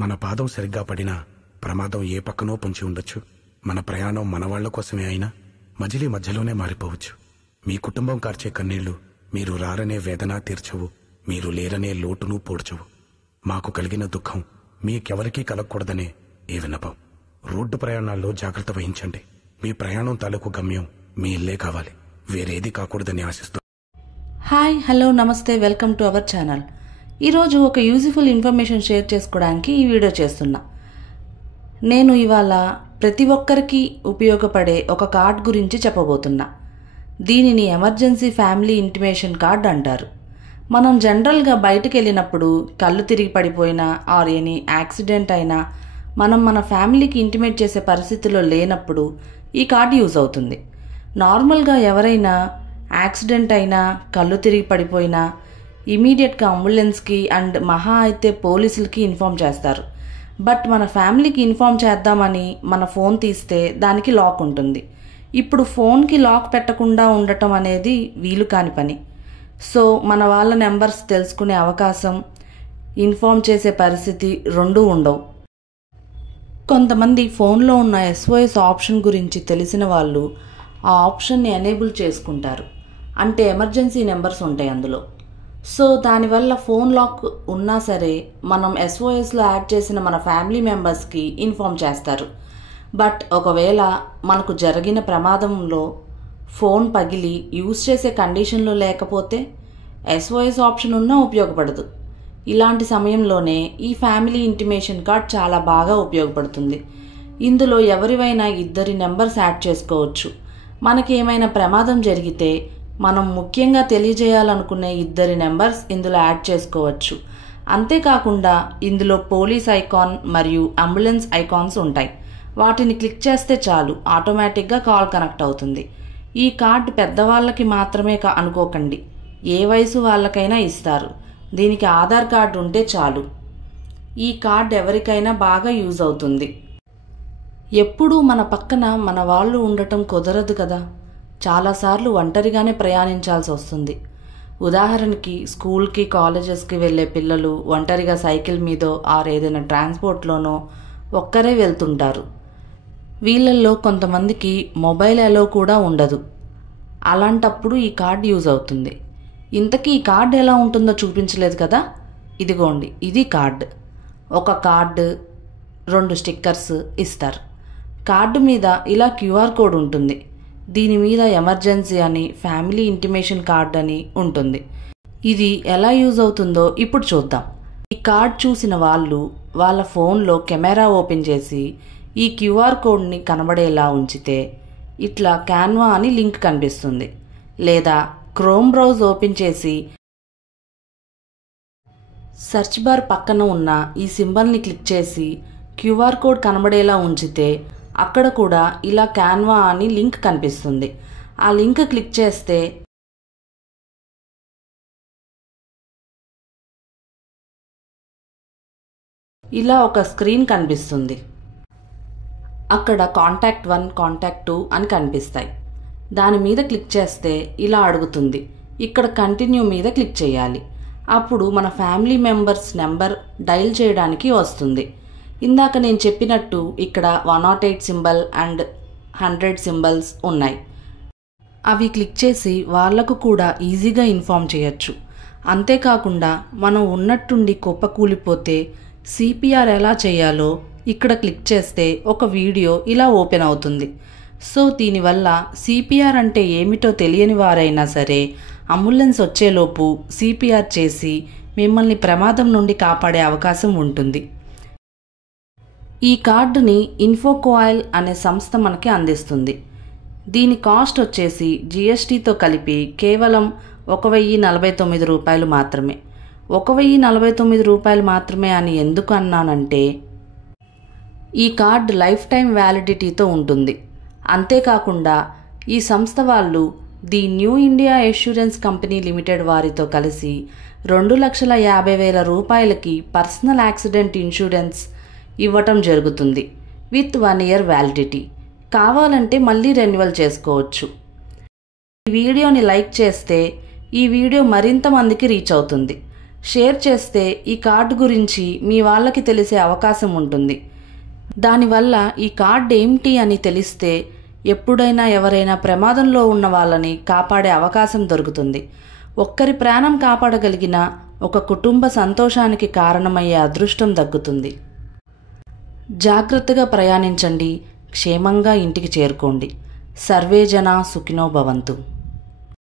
మన పాదం సరిగ్గా పడినా ప్రమాదం ఏ పక్కనో పొంచి ఉండొచ్చు. మన ప్రయాణం మన వాళ్ల కోసమే అయినా మధ్యలోనే మారిపోవచ్చు. మీ కుటుంబం కార్చే కన్నీళ్లు మీరు రారనే వేదన తీర్చవు, మీరు లేరనే లోటును పూడ్చవు. మాకు కలిగిన దుఃఖం మీకెవరికీ కలగకూడదనే ఏ విన్నపం. రోడ్డు ప్రయాణాల్లో జాగ్రత్త వహించండి. మీ ప్రయాణం తాలూకు గమ్యం మీ ఇల్లే కావాలి, వేరేది కాకూడదని ఆశిస్తూ. హాయ్, హలో, నమస్తే, వెల్కమ్ టు అవర్ ఛానల్. ఈరోజు ఒక యూజ్ఫుల్ ఇన్ఫర్మేషన్ షేర్ చేసుకోవడానికి ఈ వీడియో చేస్తున్నా. నేను ఇవాళ ప్రతి ఒక్కరికి ఉపయోగపడే ఒక కార్డ్ గురించి చెప్పబోతున్నా. దీనిని ఎమర్జెన్సీ ఫ్యామిలీ ఇంటిమేషన్ కార్డ్ అంటారు. మనం జనరల్గా బయటకు వెళ్ళినప్పుడు కళ్ళు తిరిగి పడిపోయినా ఆర్ ఎనీ యాక్సిడెంట్ అయినా మనం మన ఫ్యామిలీకి ఇంటిమేట్ చేసే పరిస్థితిలో లేనప్పుడు ఈ కార్డు యూజ్ అవుతుంది. నార్మల్గా ఎవరైనా యాక్సిడెంట్ అయినా కళ్ళు తిరిగి పడిపోయినా ఇమీడియట్గా అంబులెన్స్కి అండ్ మహా అయితే పోలీసులకి ఇన్ఫామ్ చేస్తారు. బట్ మన ఫ్యామిలీకి ఇన్ఫామ్ చేద్దామని మన ఫోన్ తీస్తే దానికి లాక్ ఉంటుంది. ఇప్పుడు ఫోన్కి లాక్ పెట్టకుండా ఉండటం అనేది వీలు కాని పని. సో మన వాళ్ళ నెంబర్స్ తెలుసుకునే అవకాశం, ఇన్ఫామ్ చేసే పరిస్థితి రెండూ ఉండవు. కొంతమంది ఫోన్లో ఉన్న SOS ఆప్షన్ గురించి తెలిసిన వాళ్ళు ఆ ఆప్షన్ని ఎనేబుల్ చేసుకుంటారు. అంటే ఎమర్జెన్సీ నెంబర్స్ ఉంటాయి అందులో. సో దానివల్ల ఫోన్ లాక్ ఉన్నా సరే మనం SOSలో యాడ్ చేసిన మన ఫ్యామిలీ మెంబర్స్కి ఇన్ఫామ్ చేస్తారు. బట్ ఒకవేళ మనకు జరిగిన ప్రమాదంలో ఫోన్ పగిలి యూజ్ చేసే కండిషన్లో లేకపోతే SOS ఆప్షన్ ఉన్నా ఉపయోగపడదు. ఇలాంటి సమయంలోనే ఈ ఫ్యామిలీ ఇంటిమేషన్ కార్డ్ చాలా బాగా ఉపయోగపడుతుంది. ఇందులో ఎవరివైనా 2 నెంబర్స్ యాడ్ చేసుకోవచ్చు. మనకి ఏమైనా ప్రమాదం జరిగితే మనం ముఖ్యంగా తెలియజేయాలనుకునే 2 నెంబర్స్ ఇందులో యాడ్ చేసుకోవచ్చు. అంతేకాకుండా ఇందులో పోలీస్ ఐకాన్ మరియు అంబులెన్స్ ఐకాన్స్ ఉంటాయి. వాటిని క్లిక్ చేస్తే చాలు, ఆటోమేటిక్గా కాల్ కనెక్ట్ అవుతుంది. ఈ కార్డు పెద్దవాళ్ళకి మాత్రమే అనుకోకండి, ఏ వయసు వాళ్ళకైనా ఇస్తారు. దీనికి ఆధార్ కార్డు ఉంటే చాలు. ఈ కార్డు ఎవరికైనా బాగా యూజ్ అవుతుంది. ఎప్పుడూ మన పక్కన మన వాళ్ళు ఉండటం కుదరదు కదా. చాలాసార్లు ఒంటరిగానే ప్రయాణించాల్సి వస్తుంది. ఉదాహరణకి స్కూల్కి, కాలేజెస్కి వెళ్ళే పిల్లలు ఒంటరిగా సైకిల్ మీదో ఆర్ ఏదైనా ట్రాన్స్పోర్ట్లోనో ఒక్కరే వెళ్తుంటారు. వీళ్ళల్లో కొంతమందికి మొబైల్ అలో కూడా ఉండదు. అలాంటప్పుడు ఈ కార్డు యూజ్ అవుతుంది. ఇంతకీ ఈ కార్డు ఎలా ఉంటుందో చూపించలేదు కదా. ఇదిగోండి, ఇది కార్డు. ఒక కార్డు, 2 స్టిక్కర్స్ ఇస్తారు. కార్డు మీద ఇలా QR కోడ్ ఉంటుంది. దీని మీద ఎమర్జెన్సీ అని, ఫ్యామిలీ ఇంటిమేషన్ కార్డ్ అని ఉంటుంది. ఇది ఎలా యూజ్ అవుతుందో ఇప్పుడు చూద్దాం. ఈ కార్డ్ చూసిన వాళ్ళు వాళ్ళ ఫోన్లో కెమెరా ఓపెన్ చేసి ఈ QR కోడ్ని కనబడేలా ఉంచితే ఇట్లా క్యాన్వా అని లింక్ కనిపిస్తుంది. లేదా క్రోమ్ బ్రౌజ్ ఓపెన్ చేసి సెర్చ్ బార్ పక్కన ఉన్న ఈ సింబల్ని క్లిక్ చేసి QR కోడ్ కనబడేలా ఉంచితే అక్కడ కూడా ఇలా క్యాన్వా అని లింక్ కనిపిస్తుంది. ఆ లింక్ క్లిక్ చేస్తే ఇలా ఒక స్క్రీన్ కనిపిస్తుంది. అక్కడ కాంటాక్ట్ 1, కాంటాక్ట్ 2 అని కనిపిస్తాయి. దాని మీద క్లిక్ చేస్తే ఇలా అడుగుతుంది. ఇక్కడ కంటిన్యూ మీద క్లిక్ చేయాలి. అప్పుడు మన ఫ్యామిలీ మెంబర్స్ నెంబర్ డయల్ చేయడానికి వస్తుంది. ఇందాక నేను చెప్పినట్టు ఇక్కడ 108 సింబల్ అండ్ 100 సింబల్స్ ఉన్నాయి. అవి క్లిక్ చేసి వాళ్లకు కూడా ఈజీగా ఇన్ఫామ్ చేయొచ్చు. అంతేకాకుండా మనం ఉన్నట్టుండి కుప్పకూలిపోతే CPR ఎలా చేయాలో ఇక్కడ క్లిక్ చేస్తే ఒక వీడియో ఇలా ఓపెన్ అవుతుంది. సో దీనివల్ల CPR అంటే ఏమిటో తెలియని వారైనా సరే అంబులెన్స్ వచ్చేలోపు CPR చేసి మిమ్మల్ని ప్రమాదం నుండి కాపాడే అవకాశం ఉంటుంది. ఈ కార్డుని ఇన్ఫోకోయిల్ అనే సంస్థ మనకి అందిస్తుంది. దీని కాస్ట్ వచ్చేసి GSTతో కలిపి కేవలం 1049 రూపాయలు మాత్రమే. 1049 రూపాయలు మాత్రమే అని ఎందుకు అన్నానంటే ఈ కార్డు లైఫ్ టైం వ్యాలిడిటీతో ఉంటుంది. అంతేకాకుండా ఈ సంస్థ వాళ్ళు the new India assurance company limited వారితో కలిసి 2,50,000 రూపాయలకి పర్సనల్ యాక్సిడెంట్ ఇన్సూరెన్స్ ఇవ్వటం జరుగుతుంది విత్ 1 year వ్యాలిడిటీ. కావాలంటే మళ్ళీ రెన్యువల్ చేసుకోవచ్చు. ఈ వీడియోని లైక్ చేస్తే ఈ వీడియో మరింత మందికి రీచ్ అవుతుంది. షేర్ చేస్తే ఈ కార్డు గురించి మీ వాళ్ళకి తెలిసే అవకాశం ఉంటుంది. దానివల్ల ఈ కార్డు ఏమిటి అని తెలిస్తే ఎప్పుడైనా ఎవరైనా ప్రమాదంలో ఉన్న వాళ్ళని కాపాడే అవకాశం దొరుకుతుంది. ఒక్కరి ప్రాణం కాపాడగలిగిన ఒక కుటుంబ సంతోషానికి కారణమయ్యే అదృష్టం దక్కుతుంది. జాగ్రత్తగా ప్రయాణించండి, క్షేమంగా ఇంటికి చేరుకోండి. సర్వే జనా సుఖినో భవంతు.